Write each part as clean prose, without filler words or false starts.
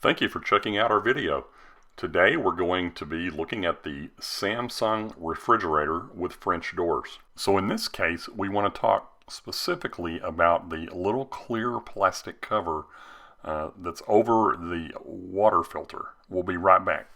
Thank you for checking out our video. Today we're going to be looking at the Samsung refrigerator with French doors. So in this case, we want to talk specifically about the little clear plastic cover that's over the water filter. We'll be right back.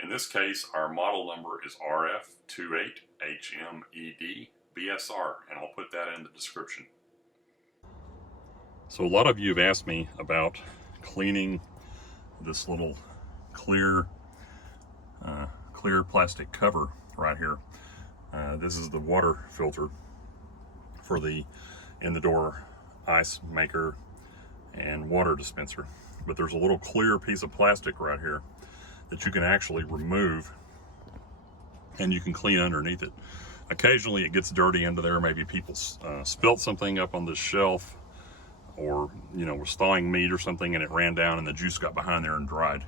In this case, our model number is RF28HMED-BSR, and I'll put that in the description. So a lot of you have asked me about cleaning this little clear plastic cover right here. This is the water filter for the in-the-door ice maker and water dispenser. But there's a little clear piece of plastic right here that you can actually remove, and you can clean underneath it. Occasionally it gets dirty under there. Maybe people spilt something up on this shelf, or was thawing meat or something and it ran down and the juice got behind there and dried.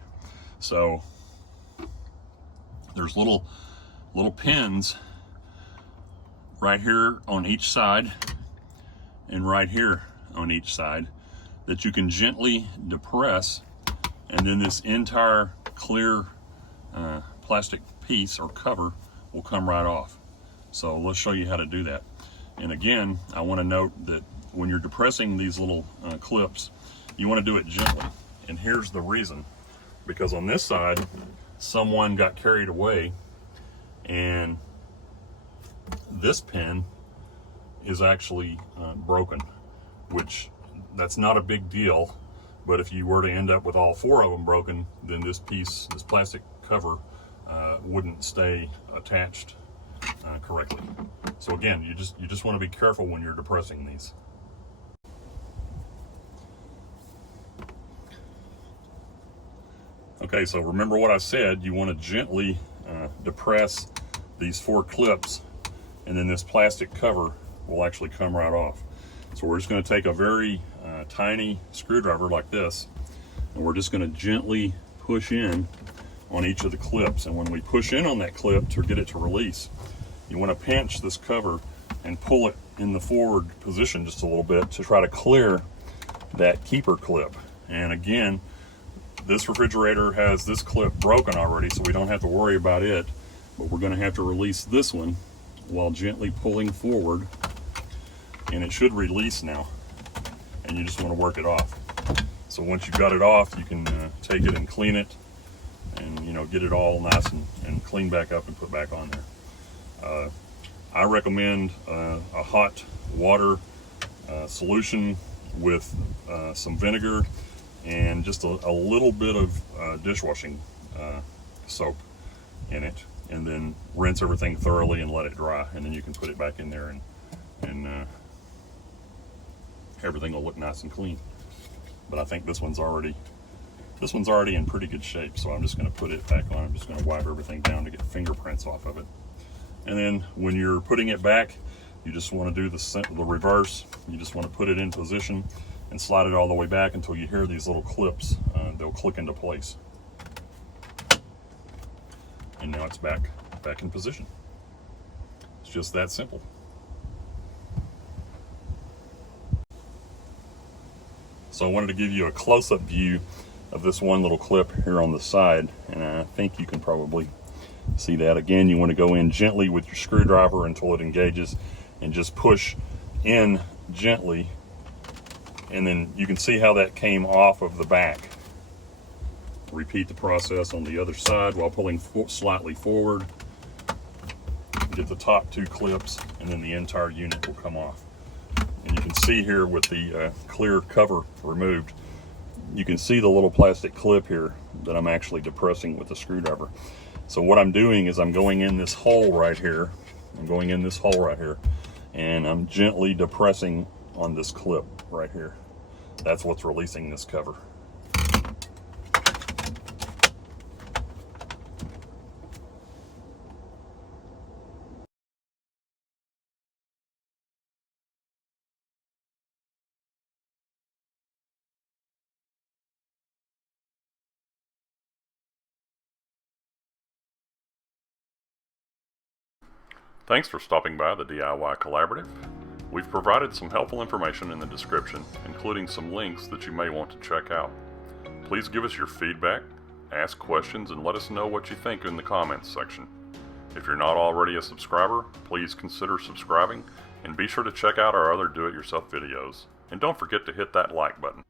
So there's little pins right here on each side and right here on each side that you can gently depress, and then this entire clear plastic piece or cover will come right off. So let's show you how to do that. And again, I want to note that when you're depressing these little clips, you want to do it gently. And here's the reason: because on this side someone got carried away and this pin is actually broken, which that's not a big deal. But if you were to end up with all four of them broken, then this plastic cover wouldn't stay attached correctly. So again, you just want to be careful when you're depressing these. Okay, so remember what I said. You want to gently depress these four clips, and then this plastic cover will actually come right off. So we're just going to take a very tiny screwdriver like this, and we're just going to gently push in on each of the clips. And when we push in on that clip to get it to release, you want to pinch this cover and pull it in the forward position just a little bit to try to clear that keeper clip. And again, this refrigerator has this clip broken already, so we don't have to worry about it, but we're going to have to release this one while gently pulling forward, and it should release now, and you just want to work it off. So once you've got it off, you can take it and clean it, and get it all nice and clean back up and put back on there. I recommend a hot water solution with some vinegar and just a little bit of dishwashing soap in it, and then rinse everything thoroughly and let it dry, and then you can put it back in there and everything will look nice and clean. But I think this one's already in pretty good shape, so I'm just going to put it back on. I'm just going to wipe everything down to get fingerprints off of it. And then when you're putting it back, you just want to do the reverse. You just want to put it in position and slide it all the way back until you hear these little clips. They'll click into place. And now it's back in position. It's just that simple. So I wanted to give you a close-up view of this one little clip here on the side, and I think you can probably see that. Again, you want to go in gently with your screwdriver until it engages, and just push in gently, and then you can see how that came off of the back. Repeat the process on the other side while pulling slightly forward. Get the top two clips, and then the entire unit will come off. And you can see here with the clear cover removed, you can see the little plastic clip here that I'm actually depressing with the screwdriver. So what I'm doing is I'm going in this hole right here. And I'm gently depressing on this clip right here. That's what's releasing this cover. Thanks for stopping by the DIY Collaborative. We've provided some helpful information in the description, including some links that you may want to check out. Please give us your feedback, ask questions, and let us know what you think in the comments section. If you're not already a subscriber, please consider subscribing, and be sure to check out our other do-it-yourself videos. And don't forget to hit that like button.